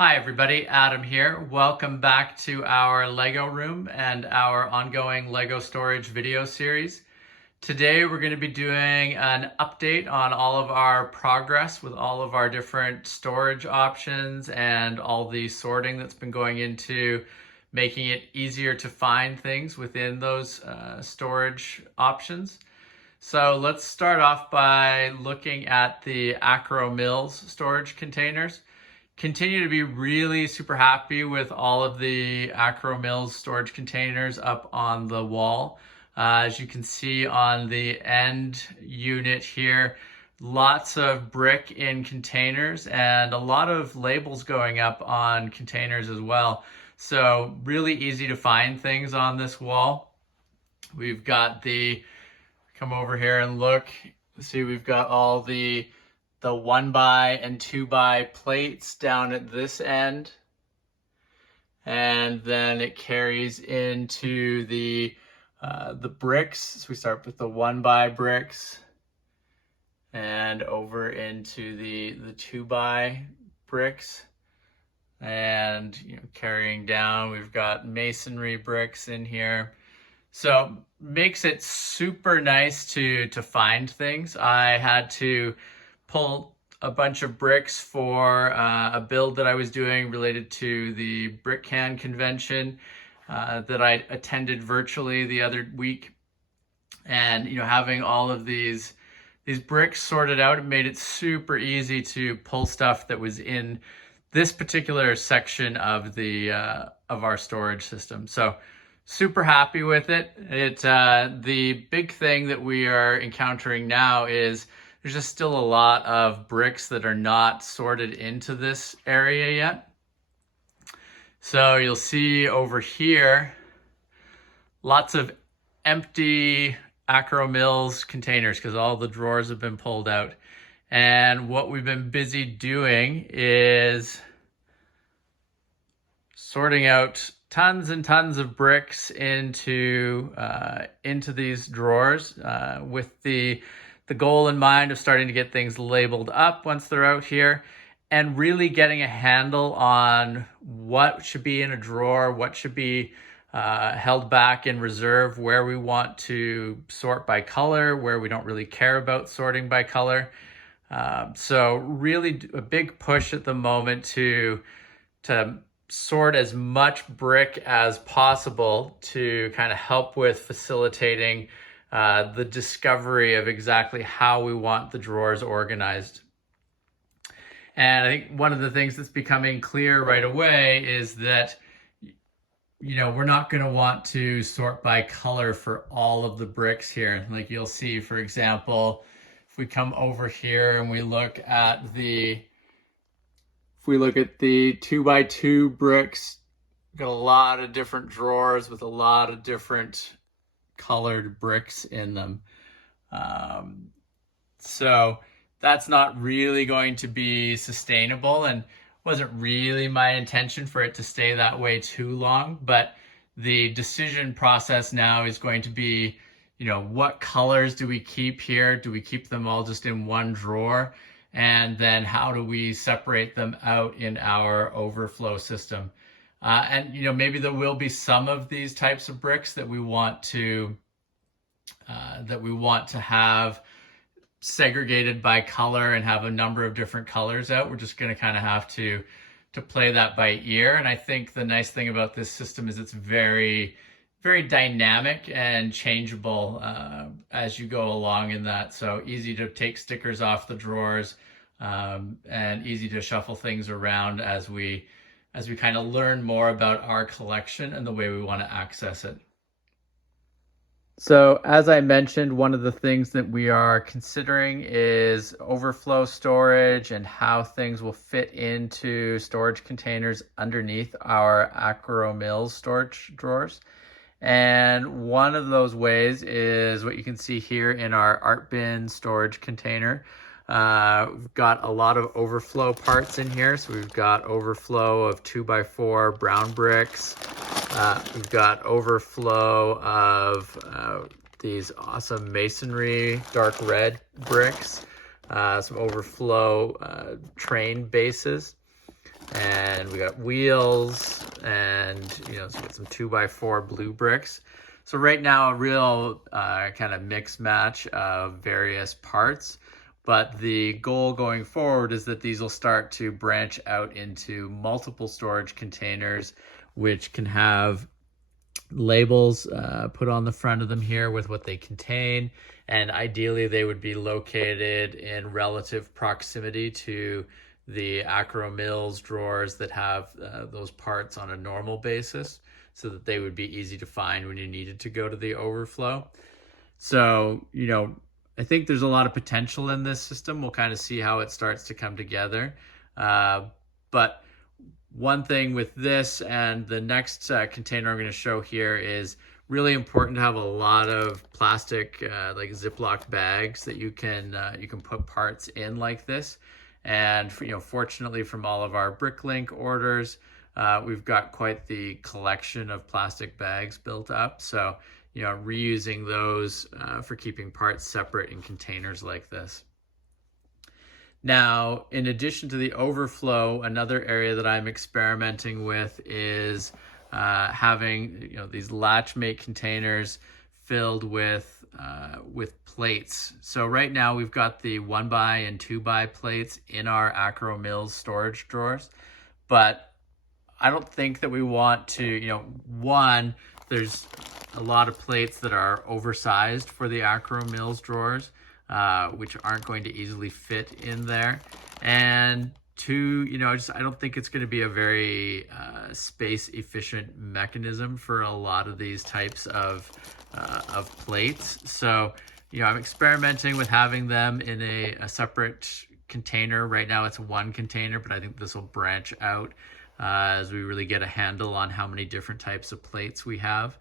Hi everybody, Adam here. Welcome back to our Lego room and our ongoing Lego storage video series. Today we're going to be doing an update on all of our progress with all of our different storage options and all the sorting that's been going into making it easier to find things within those storage options. So let's start off by looking at the Akro-Mils storage containers. Continue to be really super happy with all of the Akro-Mils storage containers up on the wall. As you can see on the end unit here, lots of brick in containers and a lot of labels going up on containers as well. So really easy to find things on this wall. We've got come over here and look, see we've got all the 1x and 2x plates down at this end, and then it carries into the bricks. So we start with the 1x bricks and over into the 2x bricks, and carrying down we've got masonry bricks in here. So makes it super nice to find things. I had to pull a bunch of bricks for a build that I was doing related to the brick can convention that I attended virtually the other week. And having all of these bricks sorted out, it made it super easy to pull stuff that was in this particular section of our storage system. So super happy with it. The big thing that we are encountering now is there's just still a lot of bricks that are not sorted into this area yet. So you'll see over here, lots of empty Akro-Mils containers because all the drawers have been pulled out. And what we've been busy doing is sorting out tons and tons of bricks into these drawers with the goal in mind of starting to get things labeled up once they're out here and really getting a handle on what should be in a drawer, what should be held back in reserve, where we want to sort by color, where we don't really care about sorting by color. So really a big push at the moment to sort as much brick as possible to kind of help with facilitating the discovery of exactly how we want the drawers organized. And I think one of the things that's becoming clear right away is that we're not going to want to sort by color for all of the bricks here. Like you'll see, for example, if we come over here and we look at the 2x2 bricks, we've got a lot of different drawers with a lot of different colored bricks in them. So that's not really going to be sustainable, and wasn't really my intention for it to stay that way too long. But the decision process now is going to be, what colors do we keep here? Do we keep them all just in one drawer? And then how do we separate them out in our overflow system? And maybe there will be some of these types of bricks that we want to have segregated by color and have a number of different colors out. We're just going to kind of have to play that by ear. And I think the nice thing about this system is it's very, very dynamic and changeable as you go along in that. So easy to take stickers off the drawers and easy to shuffle things around as we kind of learn more about our collection and the way we want to access it. So as I mentioned, one of the things that we are considering is overflow storage and how things will fit into storage containers underneath our Akro-Mils storage drawers. And one of those ways is what you can see here in our art bin storage container. We've got a lot of overflow parts in here. So we've got overflow of 2x4 brown bricks. We've got overflow of these awesome masonry dark red bricks. Some overflow train bases. and we got wheels, and so we got some 2x4 blue bricks. So right now, a real kind of mix match of various parts. But the goal going forward is that these will start to branch out into multiple storage containers, which can have labels put on the front of them here with what they contain. And ideally, they would be located in relative proximity to the Acro Mills drawers that have those parts on a normal basis, so that they would be easy to find when you needed to go to the overflow. So, I think there's a lot of potential in this system. We'll kind of see how it starts to come together. But one thing with this and the next container I'm going to show here is really important to have a lot of plastic like Ziploc bags that you can put parts in like this. And fortunately, from all of our Bricklink orders, we've got quite the collection of plastic bags built up. So reusing those for keeping parts separate in containers like this. Now, in addition to the overflow, another area that I'm experimenting with is having these latchmate containers filled with plates. So right now we've got the 1x and 2x plates in our Acro Mills storage drawers, but I don't think that we want to, one, there's a lot of plates that are oversized for the Acro Mills drawers, which aren't going to easily fit in there. And two, I don't think it's going to be a very space efficient mechanism for a lot of these types of plates. So, I'm experimenting with having them in a separate container. Right now it's one container, but I think this will branch out as we really get a handle on how many different types of plates we have.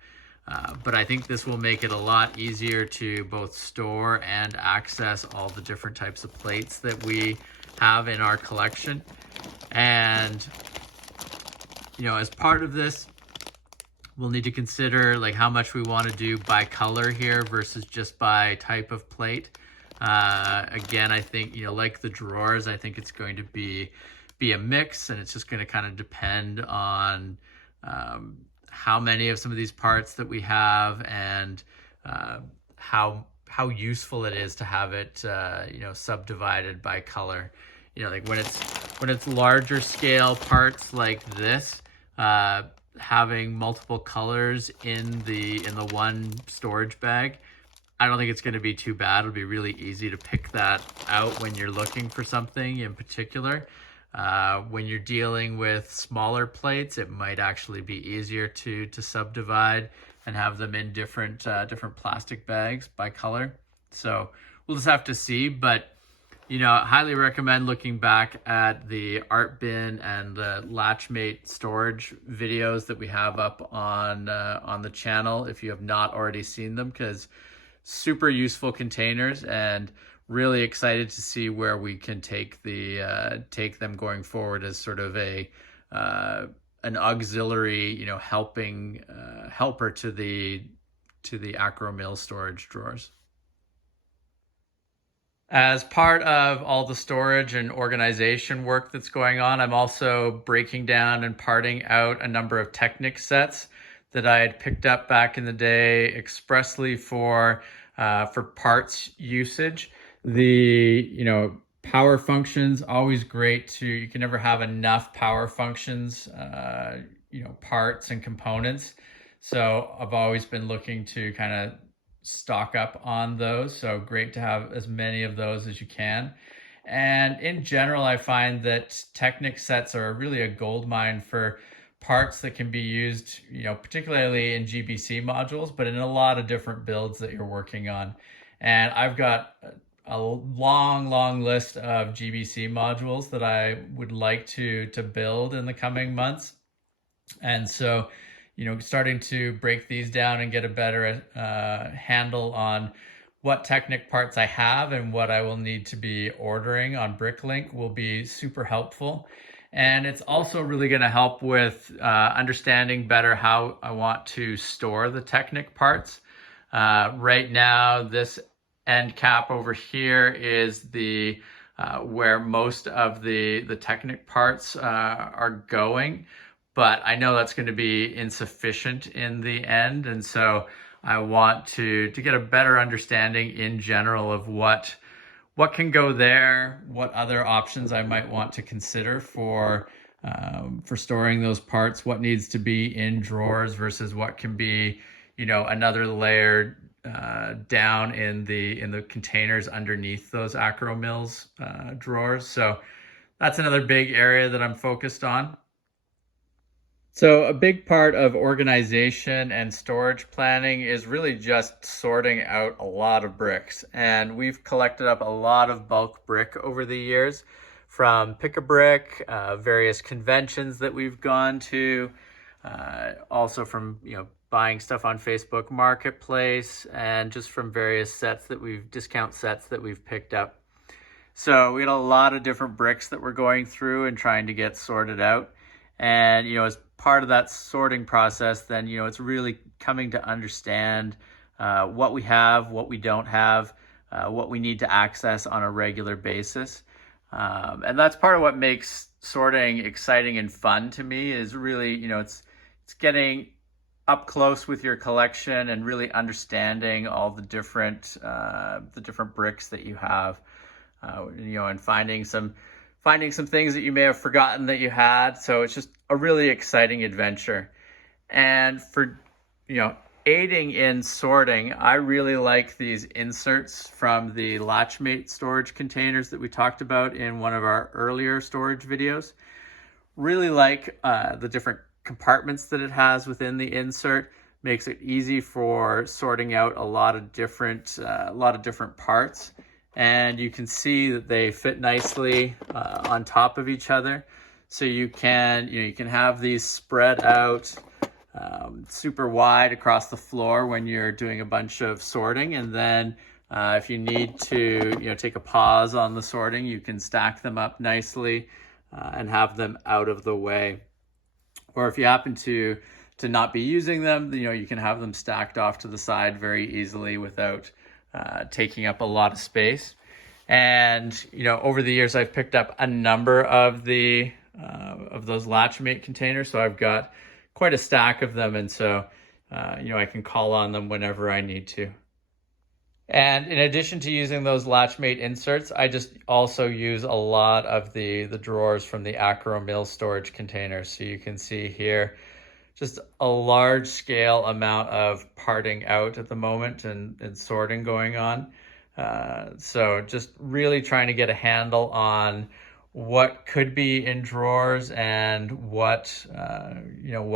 But I think this will make it a lot easier to both store and access all the different types of plates that we have in our collection. And, as part of this, we'll need to consider like how much we want to do by color here versus just by type of plate. Again, I think, like the drawers, I think it's going to be a mix, and it's just going to kind of depend on how many of some of these parts that we have, and how useful it is to have it subdivided by color. Like when it's larger scale parts like this, having multiple colors in the one storage bag, I don't think it's going to be too bad. It'll be really easy to pick that out when you're looking for something in particular. When you're dealing with smaller plates, it might actually be easier to subdivide and have them in different plastic bags by color. So we'll just have to see, but I highly recommend looking back at the art bin and the latchmate storage videos that we have up on the channel if you have not already seen them, because super useful containers, and really excited to see where we can take them going forward as sort of an auxiliary, helper to the Acro Mills storage drawers. As part of all the storage and organization work that's going on, I'm also breaking down and parting out a number of Technic sets that I had picked up back in the day expressly for parts usage. The power functions, always great you can never have enough power functions, parts and components. So I've always been looking to kind of stock up on those. So great to have as many of those as you can. And in general, I find that Technic sets are really a gold mine for parts that can be used, particularly in GBC modules, but in a lot of different builds that you're working on. And I've got a long list of GBC modules that I would like to build in the coming months. And so, starting to break these down and get a better handle on what Technic parts I have and what I will need to be ordering on Bricklink will be super helpful. And it's also really going to help with understanding better how I want to store the Technic parts. Right now, this end cap over here is the where most of the Technic parts are going, but I know that's going to be insufficient in the end, and so I want to get a better understanding in general of what can go there, what other options I might want to consider for storing those parts, what needs to be in drawers versus what can be, another layer down in the containers underneath those Akro-Mils drawers. So that's another big area that I'm focused on. So a big part of organization and storage planning is really just sorting out a lot of bricks. And we've collected up a lot of bulk brick over the years from Pick-a-Brick, various conventions that we've gone to, also from, buying stuff on Facebook Marketplace, and just from various discount sets that we've picked up. So we had a lot of different bricks that we're going through and trying to get sorted out. And, as part of that sorting process, then, it's really coming to understand what we have, what we don't have, what we need to access on a regular basis. And that's part of what makes sorting exciting and fun to me, is really, it's getting up close with your collection and really understanding all the different bricks that you have, and finding some things that you may have forgotten that you had. So it's just a really exciting adventure. And for, aiding in sorting, I really like these inserts from the Latchmate storage containers that we talked about in one of our earlier storage videos. Really like the different compartments that it has within the insert. Makes it easy for sorting out a lot of different parts. And you can see that they fit nicely on top of each other. So you can have these spread out super wide across the floor when you're doing a bunch of sorting. And then if you need to take a pause on the sorting, you can stack them up nicely and have them out of the way. Or if you happen to not be using them, you can have them stacked off to the side very easily without taking up a lot of space. And over the years, I've picked up a number of those Latchmate containers, so I've got quite a stack of them, and so I can call on them whenever I need to. And in addition to using those Latchmate inserts, I just also use a lot of the drawers from the Acro Mills storage containers. So you can see here just a large scale amount of parting out at the moment and sorting going on. So just really trying to get a handle on what could be in drawers and what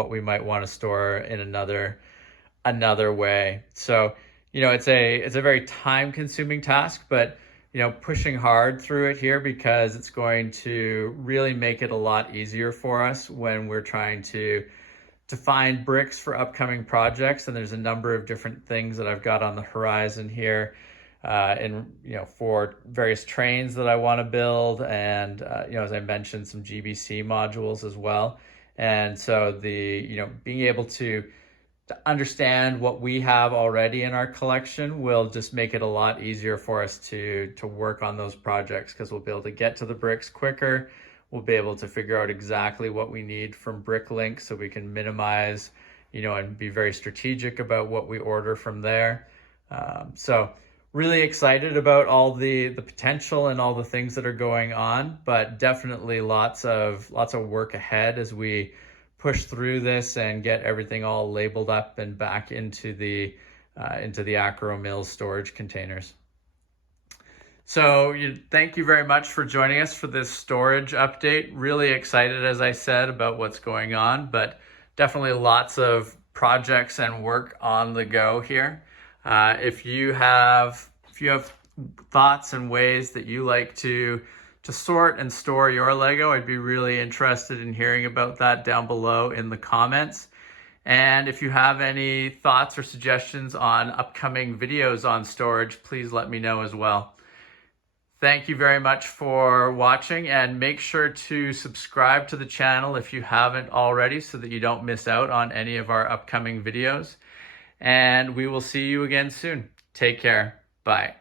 we might want to store in another way. So it's a very time consuming task, but pushing hard through it here, because it's going to really make it a lot easier for us when we're trying to find bricks for upcoming projects. And there's a number of different things that I've got on the horizon here, for various trains that I want to build, and as I mentioned, some GBC modules as well. And so being able to understand what we have already in our collection will just make it a lot easier for us to work on those projects, because we'll be able to get to the bricks quicker. We'll be able to figure out exactly what we need from BrickLink, so we can minimize, and be very strategic about what we order from there. So really excited about all the potential and all the things that are going on, but definitely lots of work ahead as we push through this and get everything all labeled up and back into the Acro Mills storage containers. So thank you very much for joining us for this storage update. Really excited, as I said, about what's going on, but definitely lots of projects and work on the go here. If you have thoughts and ways that you like to sort and store your Lego, I'd be really interested in hearing about that down below in the comments. And if you have any thoughts or suggestions on upcoming videos on storage, please let me know as well. Thank you very much for watching, and make sure to subscribe to the channel if you haven't already, so that you don't miss out on any of our upcoming videos. And we will see you again soon. Take care. Bye.